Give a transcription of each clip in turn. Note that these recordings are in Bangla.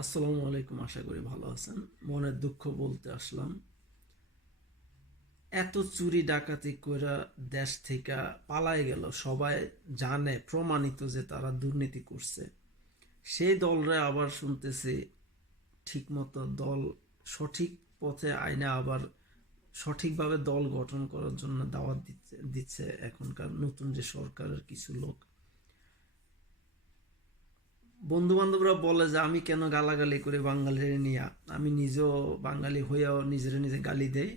আসসালামু আলাইকুম, আশা করি ভালো আছেন। মনের দুঃখ বলতে আসলাম। এত চুরি ডাকাতি কইরা দেশ থেকে পালাই গেল, সবাই জানে, প্রমাণিত যে তারা দুর্নীতি করছে। সেই দলরে আবার শুনতেছি, ঠিকমতো দল সঠিক পথে আইনে আবার সঠিকভাবে দল গঠন করার জন্য দাওয়াত দিচ্ছে এখনকার নতুন যে সরকারের কিছু লোক। বন্ধু বান্ধবরা বলে যে, আমি কেন গালাগালি করে বাঙালির নিয়ে? আমি নিজেও বাঙালি হয়েও নিজের নিজে গালি দেই।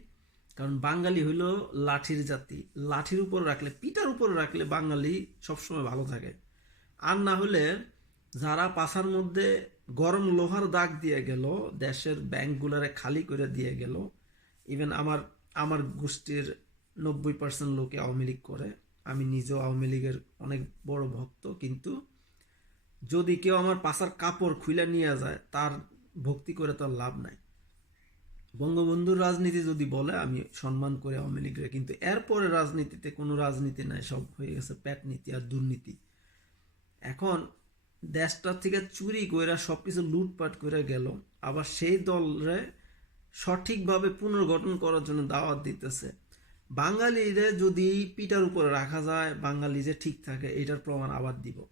কারণ বাঙালি হইল লাঠির জাতি। লাঠির উপর রাখলে পিটার উপর রাখলে বাঙালি সবসময় ভালো থাকে। আর না হলে যারা পাশার মধ্যে গরম লোহার দাগ দিয়ে গেল, দেশের ব্যাংকগুলারে খালি করে দিয়ে গেল ইভেন আমার আমার গোষ্ঠীর নব্বই পার্সেন্ট লোকে আওয়ামী লীগ করে। আমি নিজেও আওয়ামী লীগের অনেক বড় ভক্ত, কিন্তু যদি কেউ আমার পাশার কাপড় খুলে নিয়ে যায়, তার ভক্তি করে তার লাভ নাই। বঙ্গবন্ধুর রাজনীতি যদি বলে, আমি সম্মান করে আওয়ামী লীগের, কিন্তু এরপরে রাজনীতিতে কোনো রাজনীতি নাই, সব হয়ে গেছে প্যাট নীতি আর দুর্নীতি। এখন দেশটার থেকে চুরি কইরা সব কিছু লুটপাট করে গেল, আবার সেই দলরে সঠিকভাবে পুনর্গঠন করার জন্য দাওয়াত দিতেছে। বাঙালিরে যদি পিটার উপরে রাখা যায়, বাঙালি যে ঠিক থাকে, এটার প্রমাণ আবার দিব।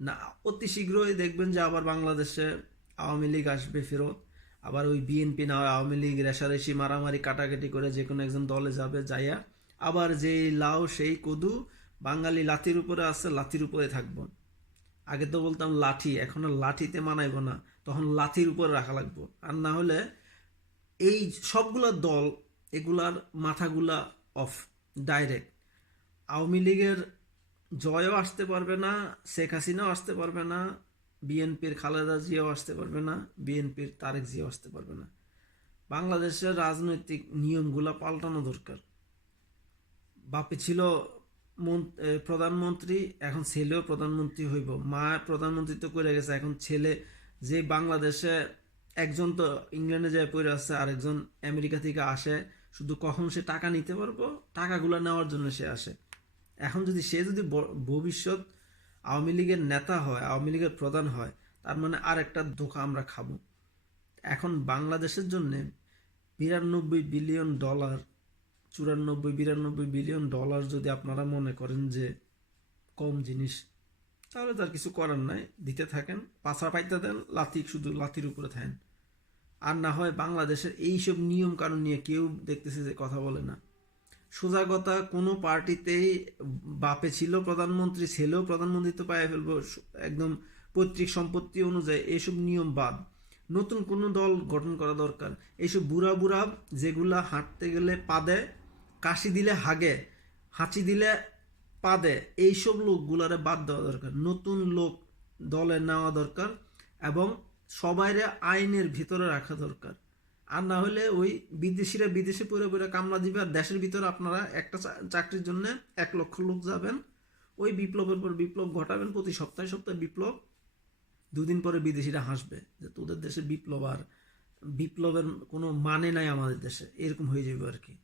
না, অতি শীঘ্রই দেখবেন যে আবার বাংলাদেশে আওয়ামী লীগ আসবে ফেরত। আবার ওই বিএনপি না হয় আওয়ামী লীগ, রেশারেশি, মারামারি, কাটাকাটি করে যে কোনো একজন দলে যাবে, যাইয়া আবার যেই লাউ, সেই কদু বাঙালি লাঠির উপরে আছে, লাঠির উপরে থাকব। আগে তো বলতাম লাঠি, এখন লাঠিতে মানাইব না, তখন লাঠির উপরে রাখা লাগবো। আর না হলে এই সবগুলা দল, এগুলার মাথাগুলা অফ ডাইরেক্ট আওয়ামী লীগের জয়ও আসতে পারবে না, শেখ হাসিনাও আসতে পারবে না, বিএনপির খালেদা জিয়াও আসতে পারবে না, বিএনপির তারেক জিয়াও আসতে পারবে না। বাংলাদেশের রাজনৈতিক নিয়মগুলা পাল্টানো দরকার। বাপে ছিল প্রধানমন্ত্রী, এখন ছেলেও প্রধানমন্ত্রী হইব। মা প্রধানমন্ত্রী তো করে গেছে, এখন ছেলে যে বাংলাদেশে একজন তো ইংল্যান্ডে যায় পড়ে আসছে আরেকজন আমেরিকা থেকে আসে, শুধু কখন সে টাকা নিতে পারব, টাকাগুলো নেওয়ার জন্য সে আসে। এখন যদি সে যদি ভবিষ্যৎ আওয়ামী লীগের নেতা হয়, আওয়ামী লীগের প্রধান হয়, তার মানে আর একটা ধোকা আমরা খাব। এখন বাংলাদেশের জন্যে বিরানব্বই বিলিয়ন ডলার, চুরানব্বই বিরানব্বই বিলিয়ন ডলার যদি আপনারা মনে করেন যে কম জিনিস, তাহলে তার কিছু করার নাই। দিতে থাকেন পাছা পাইতে দেন, লাথি শুধু লাথির উপরে থাকেন। আর না হয় বাংলাদেশের এইসব নিয়ম কানুন নিয়ে কেউ দেখতেছে যে কথা বলে না। সোজা কথা কোনো পার্টিতেই বাপে ছিল প্রধানমন্ত্রী, ছেলেও প্রধানমন্ত্রী তো পায়ে ফেলব, একদম পৈতৃক সম্পত্তি অনুযায়ী এইসব নিয়ম বাদ। নতুন কোনো দল গঠন করা দরকার। এইসব বুড়া বুড়া যেগুলা হাঁটতে গেলে পাদে কাশি দিলে হাগে, হাঁচি দিলে পাদে এইসব লোকগুলারে বাদ দেওয়া দরকার। নতুন লোক দলে নেওয়া দরকার এবং সবাইরে আইনের ভিতরে রাখা দরকার। আর না হলে ওই বিদেশিরা বিদেশে পড়ে পড়ে কামলা দিবে আর দেশের ভিতরে আপনারা একটা চাকরির জন্য এক লক্ষ লোক যাবেন। ওই বিপ্লবের পর বিপ্লব ঘটাবেন, প্রতি সপ্তাহে সপ্তাহে বিপ্লব। দুদিন পরে বিদেশিরা হাসবে যে তোদের দেশে বিপ্লব আর বিপ্লবের কোনো মানে নাই আমাদের দেশে। এরকম হয়ে যাবে আর কি।